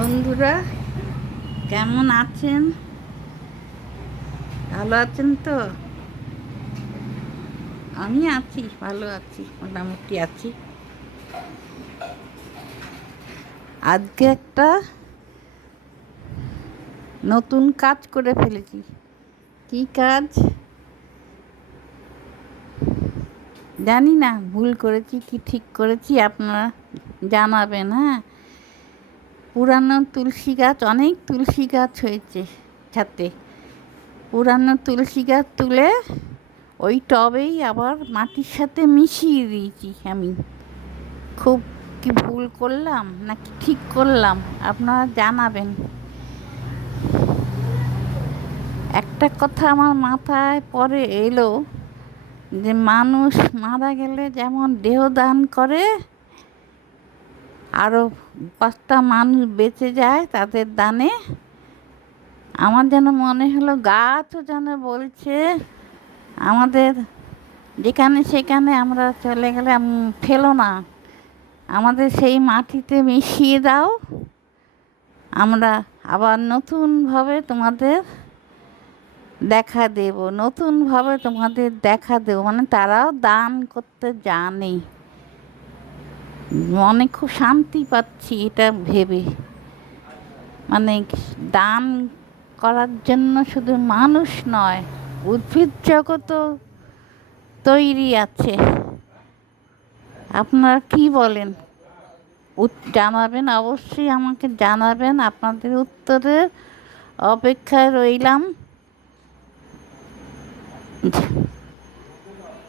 বন্ধুরা, কেমন আছেন? ভালো আছেন তো? আমি আছি, ভালো আছি, মোটামুটি আছি। আজকে একটা নতুন কাজ করে ফেলেছি। কি কাজ জানি না, ভুল করেছি কি ঠিক করেছি আপনারা জানাবেন। হ্যাঁ, পুরানো তুলসী গাছ, অনেক তুলসী গাছ হয়েছে ছাতে। পুরানো তুলসী গাছ তুলে ওই টবেই আবার মাটির সাথে মিশিয়ে দিয়েছি আমি। খুব কি ভুল করলাম নাকি ঠিক করলাম, আপনারা জানাবেন। একটা কথা আমার মাথায় পরে এলো যে মানুষ মারা গেলে যেমন দেহদান করে, আরও 5টা মানুষ বেঁচে যায় তাদের দানে, আমার যেন মনে হলো গাছও যেন বলছে আমাদের যেখানে সেখানে আমরা চলে গেলে ফেলো না, আমাদের সেই মাটিতে মিশিয়ে দাও, আমরা আবার নতুনভাবে তোমাদের দেখা দেব, নতুনভাবে তোমাদের দেখা দেব। মানে তারাও দান করতে জানে। মনে খুব শান্তি পাচ্ছি এটা ভেবে। মানে দান করার জন্য শুধু মানুষ নয়, উদ্ভিদ জগতও তৈরি আছে। আপনারা কি বলেন? জানাবেন, অবশ্যই আমাকে জানাবেন। আপনাদের উত্তরের অপেক্ষায় রইলাম।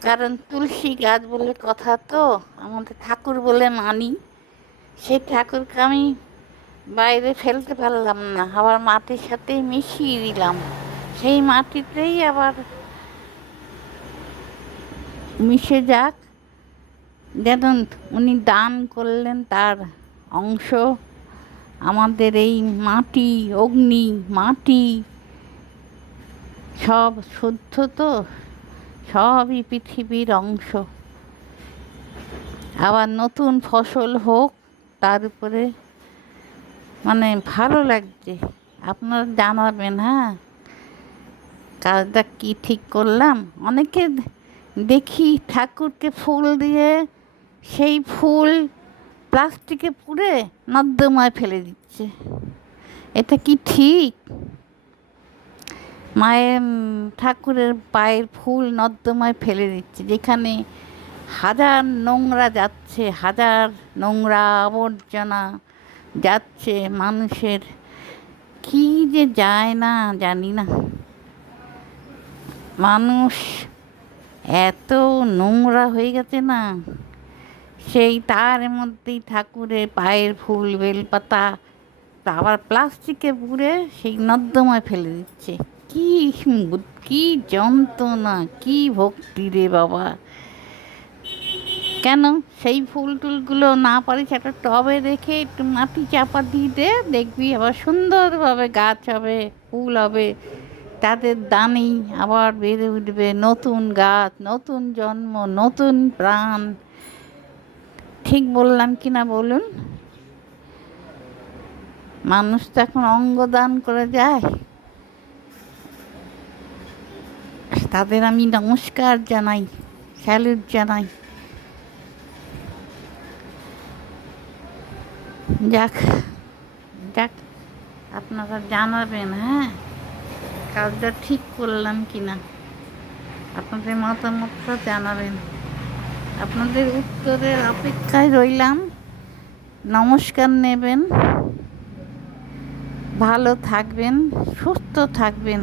কারণ তুলসী গাছ বলে কথা তো, আমাদের ঠাকুর বলে মানি। সেই ঠাকুরকে আমি বাইরে ফেলতে পারলাম না, আবার মাটির সাথে মিশিয়ে দিলাম। সেই মাটিতেই আবার মিশে যাক, যেন উনি দান করলেন তার অংশ। আমাদের এই মাটি, অগ্নি, মাটি সব শুদ্ধ তো, সবই পৃথিবীর অংশ। আবার নতুন ফসল হোক তার উপরে, মানে ভালো লাগছে। আপনারা জানাবেন। হ্যাঁ, কাজটা কি ঠিক করলাম। অনেকে দেখি ঠাকুরকে ফুল দিয়ে সেই ফুল প্লাস্টিকে পুড়ে নর্দমায় ফেলে দিচ্ছে। এটা কি ঠিক? মায়ের ঠাকুরের পায়ের ফুল নর্দমায় ফেলে দিচ্ছে, যেখানে হাজার নোংরা যাচ্ছে, হাজার নোংরা আবর্জনা যাচ্ছে মানুষের। কি যে যায় না জানি না, মানুষ এত নোংরা হয়ে গেছে না, সেই তার মধ্যেই ঠাকুরের পায়ের ফুল, বেলপাতা আবার প্লাস্টিকে পুড়ে সেই নর্দমায় ফেলে দিচ্ছে। কি কি যন্ত্রণা, কি ভক্তি রে বাবা! কেন সেই ফুল টুলগুলো না পারিস একটা টবে রেখে একটু মাটি চাপা দিয়ে দে, দেখবি আবার সুন্দরভাবে গাছ হবে, ফুল হবে, তাদের দানেই আবার বেড়ে উঠবে নতুন গাছ, নতুন জন্ম, নতুন প্রাণ। ঠিক বললাম কি না বলুন? মানুষ তো এখন অঙ্গ দান করে যায়, তাদের আমি নমস্কার জানাই, স্যালুট জানাই। যাক যাক, আপনারা জানাবেন। হ্যাঁ, কাজটা ঠিক করলাম কি না, আপনাদের মতামতটা জানাবেন। আপনাদের উত্তরের অপেক্ষায় রইলাম। নমস্কার নেবেন, ভালো থাকবেন, সুস্থ থাকবেন।